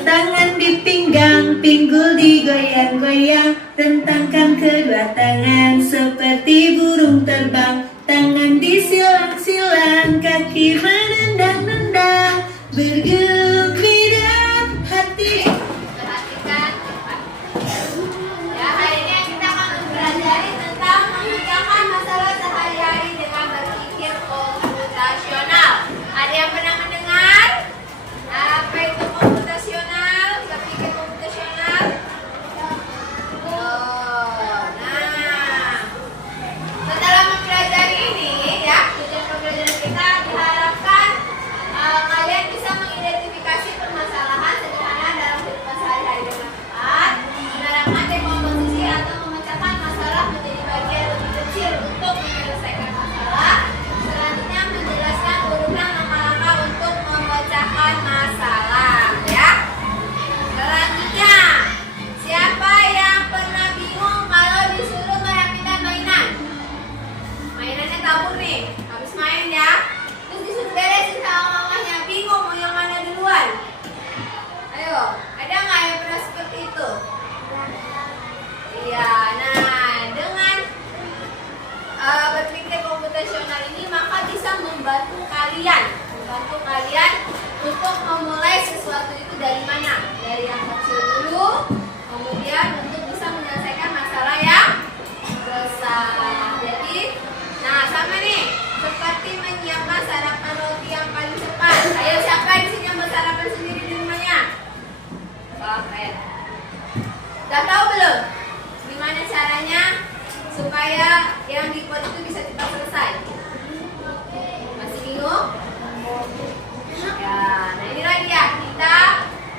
Tangan di pinggang, pinggul digoyang-goyang, rentangkan kedua tangan seperti burung terbang. Tangan disilang-silang, kaki menendang-nendang, bergembira hati. Perhatikan. Ya, hari ini kita akan mempelajari tentang memecahkan masalah sehari-hari dengan berpikir komputasional. Ada yang pernah mendengar? Apa itu komputasional? Berpikir komputasional? Oh, nah, setelah mempelajari ini, ya, tujuan pembelajaran kita diharapkan kalian bisa mengidentifikasi permasalahan sederhana dalam kehidupan sehari-hari dengan tepat, menerapkan dekomposisi atau memecahkan masalah menjadi bagian lebih kecil untuk menyelesaikan masalah. Selanjutnya menjelaskan urutan langkah-langkah untuk memecahkan masalah, ya. Selanjutnya, siapa yang pernah bingung kalau disuruh merapikan mainan? Mainannya kabur nih, habis main ya. Terus disuruh beresin sama mamanya, bingung mau yang mana duluan? Ayo, ada nggak yang pernah seperti itu? Iya, nah dengan berpikir komputasional ini maka bisa membantu kalian untuk memulai sesuatu itu dari mana? Dari yang kecil dulu, kemudian untuk bisa menyelesaikan masalah yang besar. Jadi, nah sama nih, seperti menyiapkan sarapan roti yang paling cepat. Ayo, siapa di sini yang bersarapan sendiri di rumahnya? Wah, keren. Udah tahu belum? Gimana caranya supaya yang dibuat itu bisa cepat selesai? Masih bingung? Ya, nah inilah dia, kita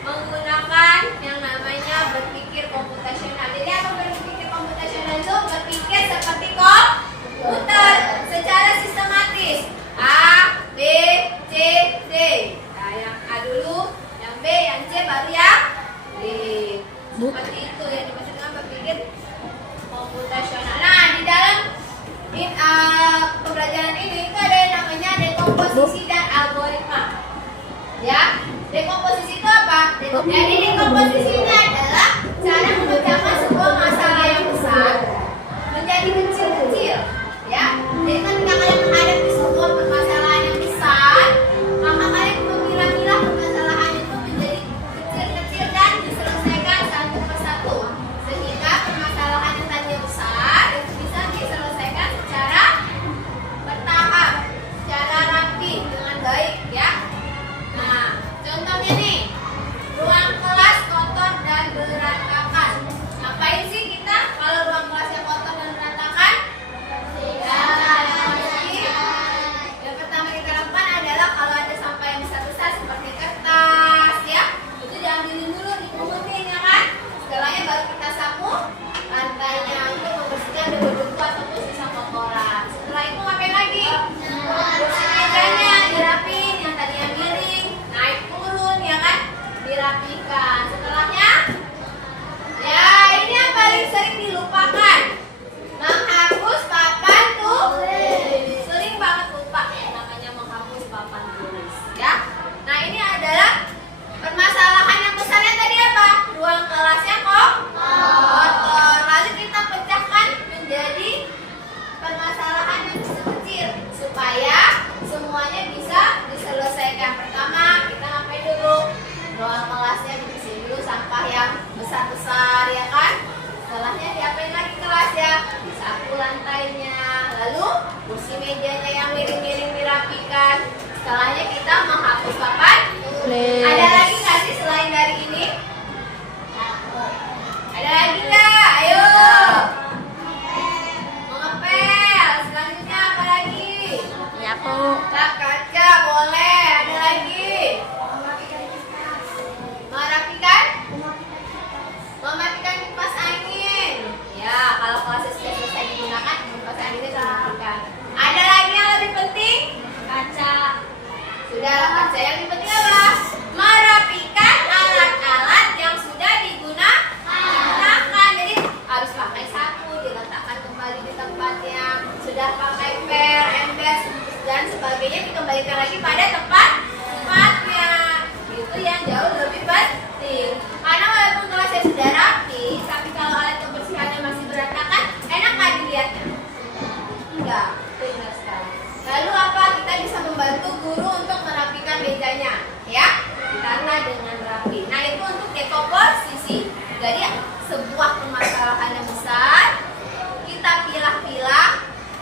menggunakan yang namanya berpikir komputasional. Jadi apa berpikir komputasional itu? Berpikir seperti komputer secara sistematis. A, B, C, D. Nah, yang A dulu, yang B, yang C, baru yang D. Seperti itu yang dimaksud dengan berpikir komputasional. Nah, di dalam pembelajaran ini itu ada yang namanya dekomposisi dan algoritma. Ya, dekomposisi itu apa? Jadi dekomposisi ini adalah cara memecahkan sebuah masalah yang besar menjadi kecil-kecil. Ya, jadi ketika kalian menghadapi sebuah permasalahan yang besar, maka kalian memilah-milah permasalahan itu menjadi kecil-kecil dan diselesaikan satu persatu, sehingga permasalahan yang tadinya besar itu bisa diselesaikan secara bertahap, secara rapi dengan baik, ya. Nah, contohnya nih, ruang kelas kotor dan berantakan. Ngapain sih kita kalau ruang kelasnya kotor dan berantakan? Ya, yang pertama kita lakukan adalah kalau ada sampah yang besar-besar seperti kertas, ya, itu diambilin dulu, dipungutin, ya kan? Setelahnya baru kita sapu lantainya untuk membersihkan debu-debu ataupun sisa kotoran. Setelah itu ngapain lagi? Bersih mejanya, dirapin, yang tadinya miring, naik turun, ya kan? Dirapikan. Setelahnya, ya ini yang paling sering dilupakan, menghapus papan tulis. Sering banget lupa yang namanya menghapus papan tulis, ya. Nah, ini adalah permasalahan yang besarnya tadi apa? Ruang kelasnya kotor. Lalu kita pecahkan menjadi permasalahan yang kecil supaya semuanya bisa diselesaikan. Pertama, kita ngapain dulu? Ruang kelasnya dibersihin dulu sampah yang besar-besar, ya kan? Setelahnya diapain lagi kelasnya? Disapu lantainya. Lalu kursi mejanya yang miring-miring dirapikan. Setelahnya kita menghapus papan. Ada lagi nggak sih selain dari ini? Ada lagi nggak? Ayo. Mengepel. Selanjutnya apa lagi? Nyapu. Lap kaca boleh. Ada lagi? Merapikan? Mematikan kipas angin. Ya, kalau kelasnya sudah selesai digunakan, kipas anginnya sudah dimatikan. Ada lagi yang lebih penting? Kaca. Sudah kaca. Yang lebih penting apa? Merapikan alat-alat yang sudah digunakan. Jadi harus pakai sapu, diletakkan kembali di tempatnya. Sudah pakai per, ember, dan sebagainya dikembalikan lagi pada tempatnya. Itu yang jauh lebih penting. penting. Karena walaupun kelasnya sudah rapi, tapi kalau alat kebersihannya masih berantakan, enak nggak dilihatnya? Enggak, benar sekali. Lalu apa? Kita bisa membantu guru untuk merapikan mejanya, ya? Karena dengan rapi. Nah, itu untuk dekomposisi. Jadi sebuah permasalahan yang besar kita pilah-pilah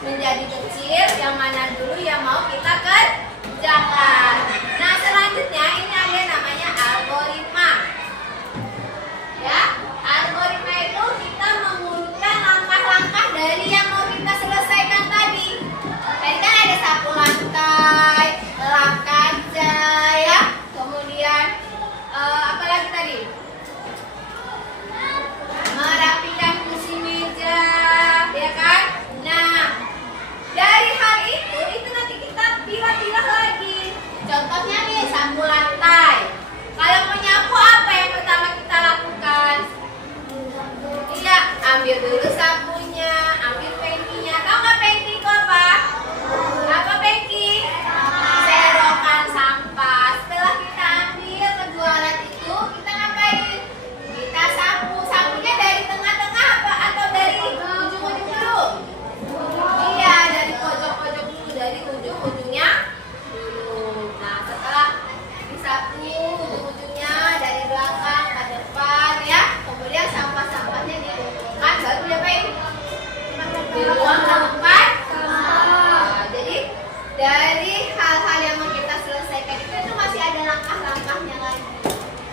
menjadi kecil, yang mana dulu yang mau kita kerjakan. Nah, selanjutnya ini ada namanya algoritma. Ya, algoritma itu kita mengurutkan langkah-langkah dari yang mau kita selesaikan tadi. Tadi kan ada sapu lantai, lap kaca, ya. Kemudian apa lagi tadi? Merapikan kursi meja, ya kan? Nah, dari hal itu nanti kita pilah-pilah lagi. Contohnya nih, sapu lantai. Kalau mau nyapu apa yang pertama kita lakukan? Iya, ambil dulu sapunya, ambil pengkinya. Tahu nggak pengki itu apa? Apa pengki? Serokan sampah. Setelah kita ambil kedua alat itu, kita ngapain? Kita sapu. Sapunya dari tengah-tengah apa? Atau dari ujung-ujung dulu? Iya, dari pojok-pojok dulu, dari ujung-ujungnya dulu. Nah, setelah disapu ujung-ujungnya dari belakang ke depan, ya. Kemudian sampah-sampahnya dikumpulkan, baru diapain? Dibuang ke tempat. Nah, jadi dari hal-hal yang mau kita selesaikan itu masih ada langkah-langkahnya lagi.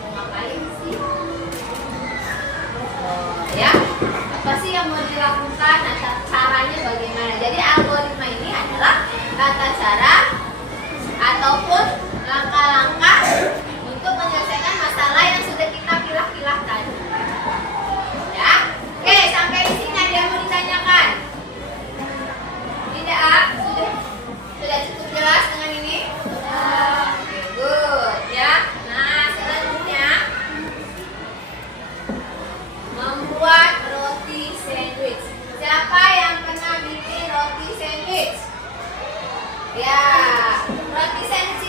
Mau ngapain sih? Ya, apa sih yang mau dilakukan? Nah, caranya bagaimana? Jadi algoritma ini adalah tata cara ataupun langkah-langkah untuk menyelesaikan masalah yang sudah kita pilah-pilah tadi. Ya, oke, sampai di sini ada yang mau ditanyakan? Tidak? Sudah cukup jelas dengan ini? Oke, good, ya. Nah, selanjutnya membuat roti sandwich. Siapa yang pernah bikin roti sandwich? Ya, roti sandwich